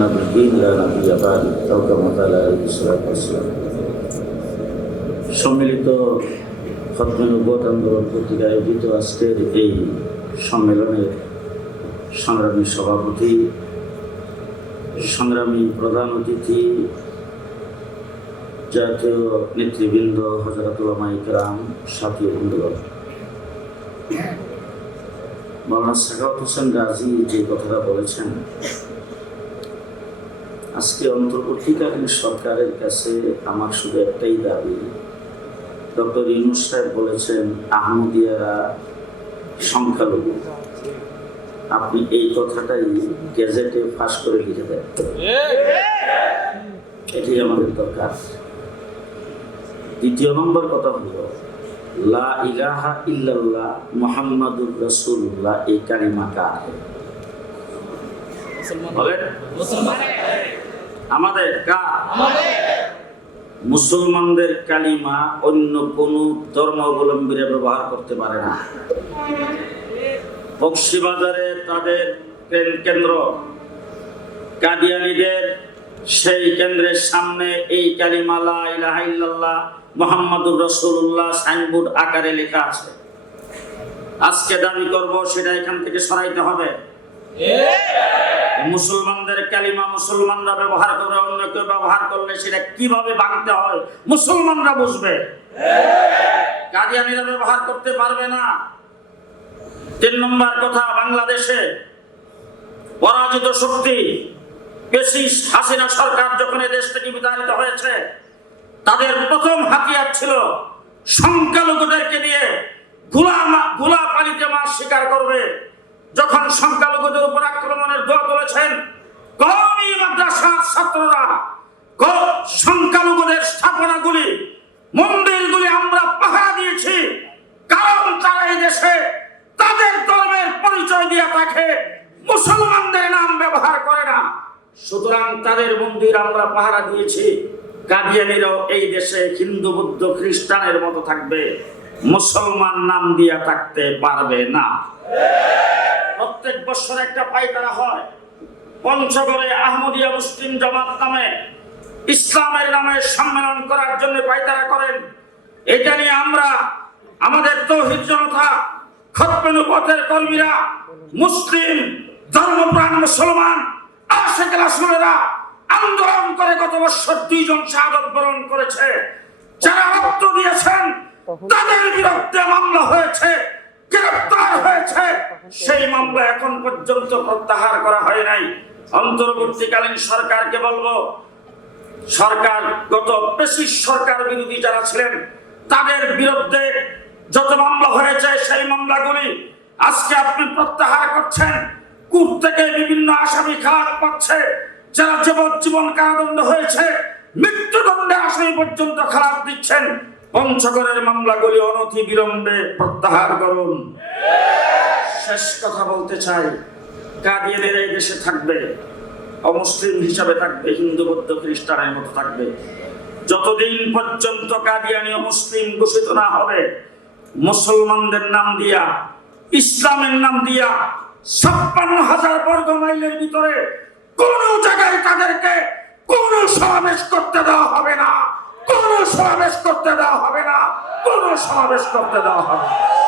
لنا بالدين لا نبي بعد أو كما قال عليه الصلاة والسلام সম্মিলিত খতমেনুবত আন্দোলন কর্তৃক আয়োজিত আজকের এই সম্মেলনের সংগ্রামী সভাপতি সংগ্রামী প্রধান অতিথি জাতীয় নেতৃবৃন্দ হজরতুল মাইকরাম সাথী বন্ধুগণ মৌলানা সাখাওয়াত হোসেন গাজী যে কথাটা বলেছেন আজকে অন্তর্বর্তীকালীন সরকারের কাছে আমার শুধু একটাই দাবি। ডক্টর ইউনুস সাহেব বলেছেন, আহমদিয়ারা সংখ্যালঘু। আপনি এই কথাটাই গেজেটে ফাঁস করে লিখে দেন। এটি আমাদের দরকার। দ্বিতীয় নম্বর কথা হলো, লা ইলাহা ইল্লাল্লাহ মুহাম্মাদুর রাসূলুল্লাহ, এই কালিমা কার? বলেন আমাদের কার মুসলমানদের কালিমা অন্য কোন ধর্মাবলম্বীরা ব্যবহার করতে পারে না। বক্সিবাজারে তাদের কেন্দ্র? কাদিয়ানিদের সেই কেন্দ্রের সামনে এই কালিমালা ইলাহা ইল্লাল্লাহ মোহাম্মদুর রসুল্লাহ সাইনবোর্ড আকারে লেখা আছে। আজকে দাবি করব সেটা এখান থেকে সরাইতে হবে। মুসলমানদের কালিমা মুসলমানরা ব্যবহার করে, অন্য কেউ ব্যবহার করলে সেটা কীভাবে ভাঙতে হয়, মুসলমানরা বুঝবে। কাদিয়ানিরা ব্যবহার করতে পারবে না। তিন নম্বর কথা, বাংলাদেশে পরাজিত শক্তি বেশি হাসিনা সরকার যখন দেশ থেকে বিতাড়িত হয়েছে, তাদের প্রথম হাতিয়ার ছিল সংখ্যালঘুদেরকে নিয়ে গোলাম গোলা পালিতে মাছ শিকার করবে। যখন সংখ্যালঘুদের মন্দিরগুলি আমরা পাহারা দিয়েছি। কারণ তারা এই দেশে তাদের ধর্মের পরিচয় দিয়ে থাকে। মুসলমানদের নাম ব্যবহার করে না। সুতরাং তাদের মন্দির আমরা পাহারা দিয়েছি। কাদিয়ানিরাও এই দেশে হিন্দু, বুদ্ধ, খ্রিস্টানের মতো থাকবে। মুসলমান নাম দিয়া থাকতে পারবে না। প্রত্যেক বছর একটা পাইকারা হয়। পঞ্চগড়ে আহমদিয়া মুসলিম জামাত নামে ইসলামের নামে সম্মেলন করার জন্য পাইকারা করেন। এটা নিয়ে আমরা, আমাদের তৌহিদ জনতা খতমেনু পথের কর্মীরা, মুসলিম, ধর্মপ্রাণ মুসলমান, আশেখ আন্দোলন করে গত বছর দুইজন শাহাদত বরণ করেছে। যারা রক্ত দিয়েছেন, তাদের বিরুদ্ধে মামলা হয়েছে গ্রেফতার হয়েছে। সেই মামলা এখন পর্যন্ত প্রত্যাহার করা হয় নাই। অন্তর্বর্তীকালীন সরকারকে বলব সরকার, গত বেশি সরকার বিরোধী যারা ছিলেন, তাদের বিরুদ্ধে যত মামলা হয়েছে সেই মামলাগুলি আজকে আপনি প্রত্যাহার করছেন। কুট থেকে বিভিন্ন আসামি খাত পাচ্ছে, যারা যাবজ্জীবন কারাদণ্ড হয়েছে, মৃত্যুদণ্ডে আসামি পর্যন্ত খারাপ দিচ্ছেন। পঞ্চগড়ের মামলাগুলি অনতি বিলম্বে প্রত্যাহার করুন। শেষ কথা বলতে চাই কাদিয়ানের এই দেশে থাকবে। অমুসলিম হিসাবে থাকবে, হিন্দু, বৌদ্ধ খ্রিস্টানের মতো থাকবে। যতদিন পর্যন্ত কাদিয়ানি মুসলিম ঘোষিত না হবে, মুসলমানদের নাম দিয়া, ইসলামের নাম দিয়া ছাপ্পান্ন হাজার বর্গ মাইলের ভিতরে কোন জায়গায় তাদেরকে কোন সমাবেশ করতে দেওয়া হবে না। কোন সমাবেশ করতে দেওয়া হবে না। কোন সমাবেশ করতে দেওয়া হবে না।